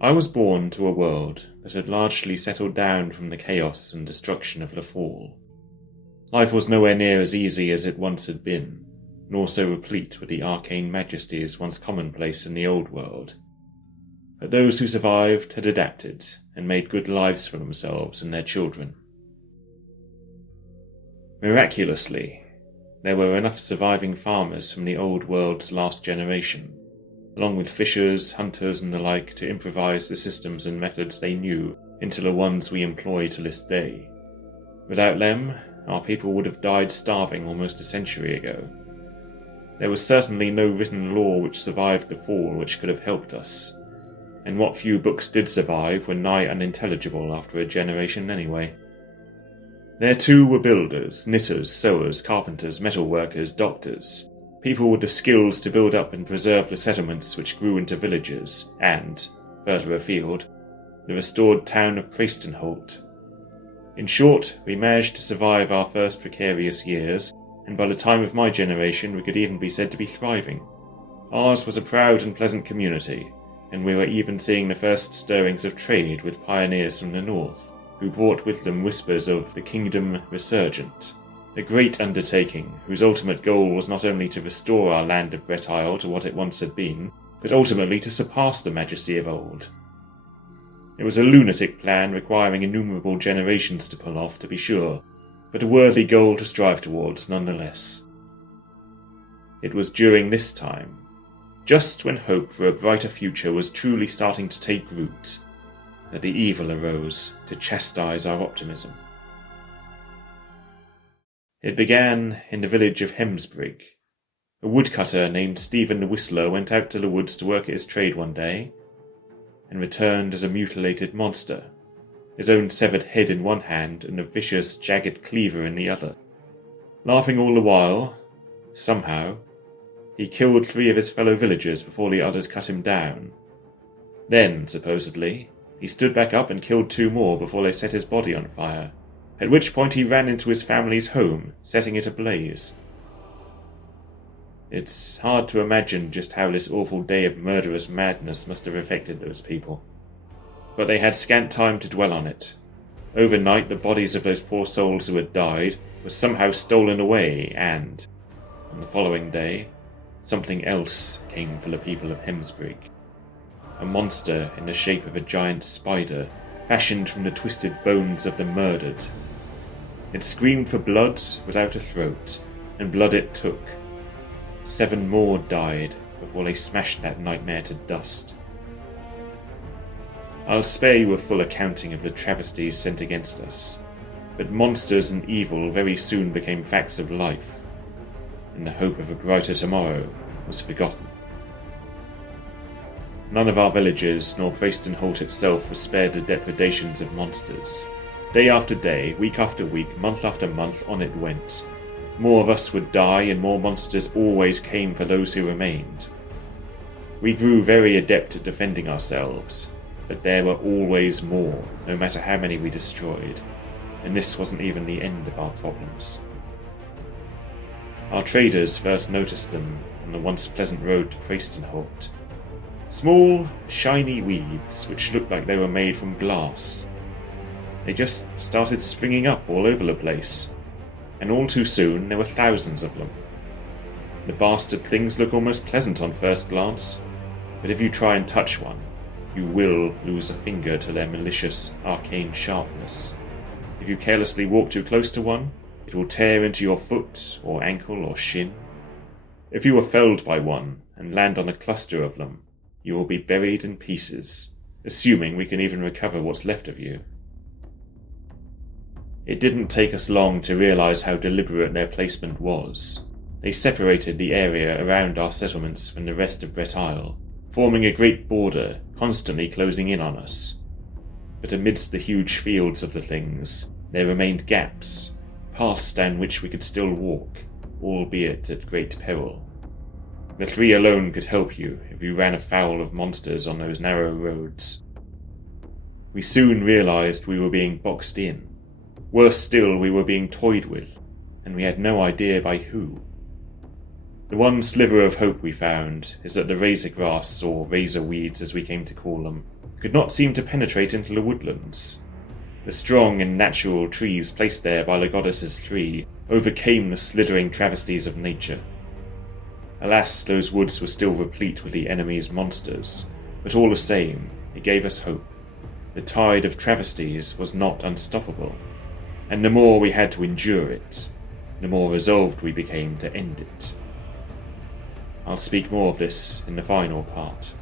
I was born to a world that had largely settled down from the chaos and destruction of the fall. Life was nowhere near as easy as it once had been, nor so replete with the arcane majesties once commonplace in the old world. But those who survived had adapted and made good lives for themselves and their children. Miraculously, there were enough surviving farmers from the old world's last generation, along with fishers, hunters and the like, to improvise the systems and methods they knew into the ones we employ to this day. Without them, our people would have died starving almost a century ago. There was certainly no written law which survived the fall which could have helped us, and what few books did survive were nigh unintelligible after a generation anyway. There too were builders, knitters, sewers, carpenters, metalworkers, doctors, people with the skills to build up and preserve the settlements which grew into villages, and, further afield, the restored town of Bretisle. In short, we managed to survive our first precarious years, and by the time of my generation we could even be said to be thriving. Ours was a proud and pleasant community, and we were even seeing the first stirrings of trade with pioneers from the north, who brought with them whispers of the Kingdom Resurgent, a great undertaking whose ultimate goal was not only to restore our land of Bretisle to what it once had been, but ultimately to surpass the majesty of old. It was a lunatic plan requiring innumerable generations to pull off, to be sure, but a worthy goal to strive towards nonetheless. It was during this time, just when hope for a brighter future was truly starting to take root, that the evil arose to chastise our optimism. It began in the village of Hemsbrig. A woodcutter named Stephen the Whistler went out to the woods to work at his trade one day, and returned as a mutilated monster, his own severed head in one hand and a vicious, jagged cleaver in the other. Laughing all the while, somehow, he killed 3 of his fellow villagers before the others cut him down. Then, supposedly, he stood back up and killed 2 more before they set his body on fire, at which point he ran into his family's home, setting it ablaze. It's hard to imagine just how this awful day of murderous madness must have affected those people. But they had scant time to dwell on it. Overnight, the bodies of those poor souls who had died were somehow stolen away, and, on the following day, something else came for the people of Hemsbrig. A monster in the shape of a giant spider, fashioned from the twisted bones of the murdered. It screamed for blood without a throat, and blood it took. 7 more died before they smashed that nightmare to dust. I'll spare you a full accounting of the travesties sent against us, but monsters and evil very soon became facts of life, and the hope of a brighter tomorrow was forgotten. None of our villages, nor Bretisle itself, was spared the depredations of monsters. Day after day, week after week, month after month, on it went. More of us would die, and more monsters always came for those who remained. We grew very adept at defending ourselves, but there were always more, no matter how many we destroyed, and this wasn't even the end of our problems. Our traders first noticed them on the once pleasant road to Bretisle. Small, shiny weeds which looked like they were made from glass. They just started springing up all over the place, and all too soon there were thousands of them. The bastard things look almost pleasant on first glance, but if you try and touch one, you will lose a finger to their malicious, arcane sharpness. If you carelessly walk too close to one, it will tear into your foot, or ankle, or shin. If you are felled by one, and land on a cluster of them, you will be buried in pieces, assuming we can even recover what's left of you. It didn't take us long to realize how deliberate their placement was. They separated the area around our settlements from the rest of Bretisle, forming a great border, constantly closing in on us. But amidst the huge fields of the things, there remained gaps, paths down which we could still walk, albeit at great peril. The 3 alone could help you if you ran afoul of monsters on those narrow roads. We soon realized we were being boxed in. Worse still, we were being toyed with, and we had no idea by who. The one sliver of hope we found is that the razor grass, or razor weeds as we came to call them, could not seem to penetrate into the woodlands. The strong and natural trees placed there by the goddess's tree overcame the slithering travesties of nature. Alas, those woods were still replete with the enemy's monsters, but all the same, it gave us hope. The tide of travesties was not unstoppable, and the more we had to endure it, the more resolved we became to end it. I'll speak more of this in the final part.